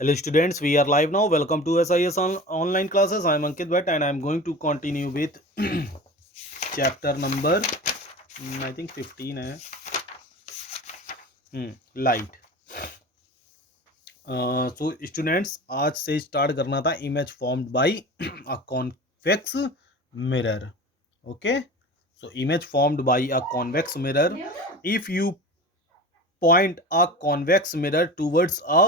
Hello students, we are live now. Welcome to SIS online classes. I am Ankit Bhatt and I am going to continue with chapter number I think 15 है light. So students, आज से start करना था image formed by a convex mirror. Okay, so image formed by a convex mirror. If you point a convex mirror towards a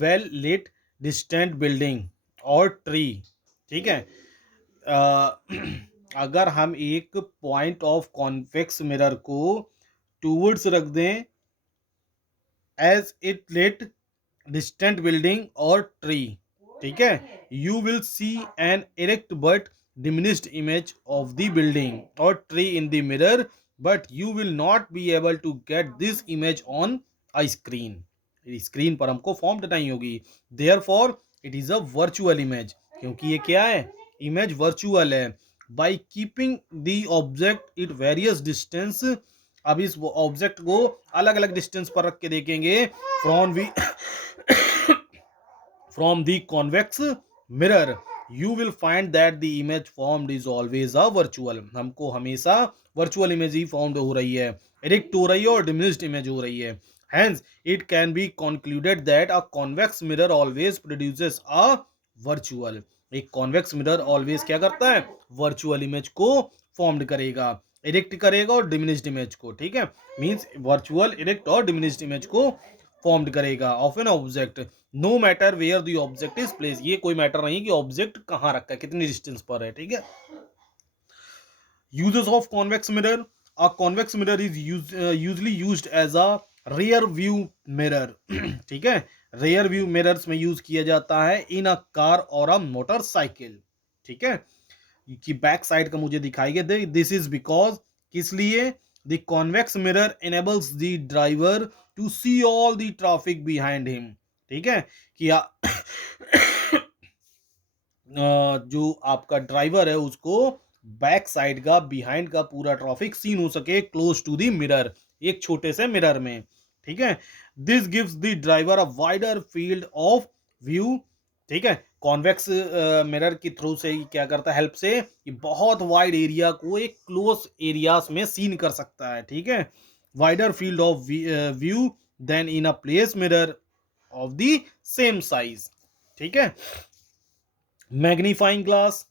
well lit distant building or tree, ठीक है, अगर हम एक point of convex mirror को towards रख दें as it lit distant building और tree, ठीक है, you will see an erect but diminished image of the building or tree in the mirror, but you will not be able to get this image on a screen. Screen पर हमको form नहीं होगी. therefore it is a virtual image. क्योंकि ये क्या है, image virtual है. by keeping the object at various distance, अब इस ऑब्जेक्ट को अलग अलग डिस्टेंस पर रख के देखेंगे from the convex mirror, you will find that the image formed is always a virtual. हमको हमेशा वर्चुअल इमेज ही फॉर्म हो रही है, एडिक्ट हो रही है और डिमिनिश्ड इमेज हो रही है. Hence, it can be concluded that a convex mirror always produces a virtual. एक कॉन्वेक्स मिरर ऑलवेज क्या करता है, वर्चुअल इमेज को फॉर्म्ड करेगा, एडिक्ट करेगा और डिमिनिश्ड इमेज को, ठीक है, मींस वर्चुअल एडिक्ट और डिमिनिश्ड इमेज को फॉर्म्ड करेगा of an object, no matter where the object is place. ये कोई मैटर नहीं कि ऑब्जेक्ट कहां रखा है, कितनी डिस्टेंस पर है, ठीक है. Uses of convex mirror. A convex mirror is usually used as a rear view mirror, ठीक है, रियर व्यू मिरर्स में यूज किया जाता है इन अ कार और अ मोटरसाइकिल, ठीक है, कि बैक साइड का मुझे दिखाई गया. दिस इज बिकॉज, किस लिए, the convex mirror enables the driver to see all the traffic behind him, ठीक है, कि जो आपका ड्राइवर है उसको बैक साइड का, बिहाइंड का पूरा ट्रैफिक सीन हो सके क्लोज टू द मिरर, एक छोटे से मिरर में, ठीक है. This gives the driver a wider field of view, ठीक है, कॉन्वेक्स मिरर के थ्रू से क्या करता है, हेल्प से कि बहुत वाइड एरिया को एक क्लोज एरियाज में सीन कर सकता है, ठीक है, wider field of view than in a plane mirror of the same size, ठीक है. Magnifying glass.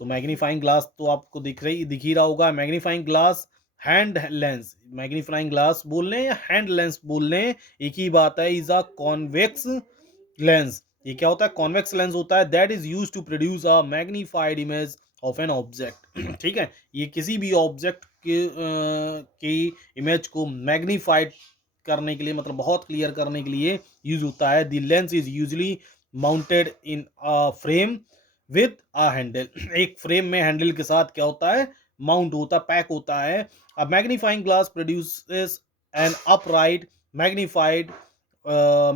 So magnifying glass तो आपको दिख ही रहा होगा. Magnifying glass, hand lens, magnifying glass बोल लें या हैंड लेंस बोल लें, एक ही बात है. Is a convex lens. ये क्या होता है, कॉन्वेक्स लेंस होता है that is used to produce a magnified image of an object, ठीक है, ये किसी भी ऑब्जेक्ट की इमेज को मैग्नीफाइड करने के लिए, मतलब बहुत क्लियर करने के लिए यूज होता है. The lens is usually mounted in a frame with a handle. एक फ्रेम में हैंडल के साथ क्या होता है, माउंट होता है, पैक होता है. A magnifying glass produces an upright magnified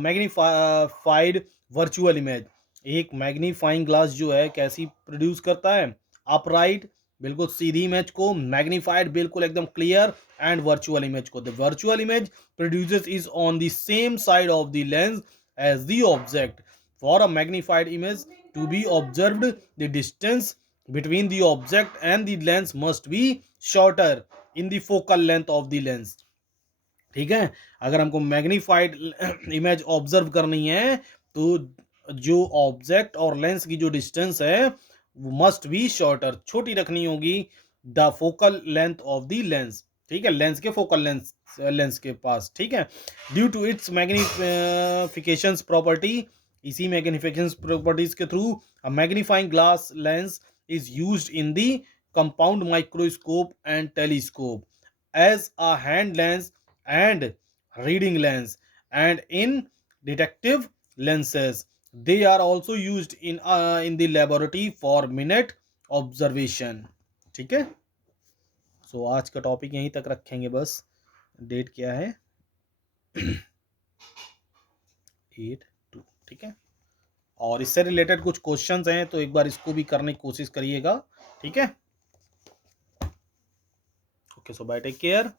magnified virtual image. एक मैग्नीफाइंग ग्लास जो है कैसी प्रोड्यूस करता है, अपराइट, बिल्कुल सीधी इमेज को, मैग्नीफाइड बिल्कुल एकदम क्लियर, एंड वर्चुअल इमेज को. The virtual image produces is on the same side of the lens as the object. For a magnified image to be observed, the distance between the object and the lens must be shorter in the focal length of the lens, ठीक है. अगर हमको magnified image observe करनी है तो जो object और lens की जो डिस्टेंस है वो मस्ट बी शॉर्टर, छोटी रखनी होगी, the focal length of the lens, ठीक है, लेंस के फोकल लेंस के पास, ठीक है. Due to its magnification property, इसी मैग्निफिकेशन प्रॉपर्टीज के through a magnifying glass lens is used in the compound microscope and telescope as a hand lens and reading lens and in detective lenses. They are also used in the laboratory for minute observation, ठीक है. सो आज का topic यहीं तक रखेंगे बस. Date क्या है 8/2, ठीक है, और इससे रिलेटेड कुछ क्वेश्चंस हैं तो एक बार इसको भी करने की कोशिश करिएगा, ठीक है. ओके, सो बाय, टेक केयर.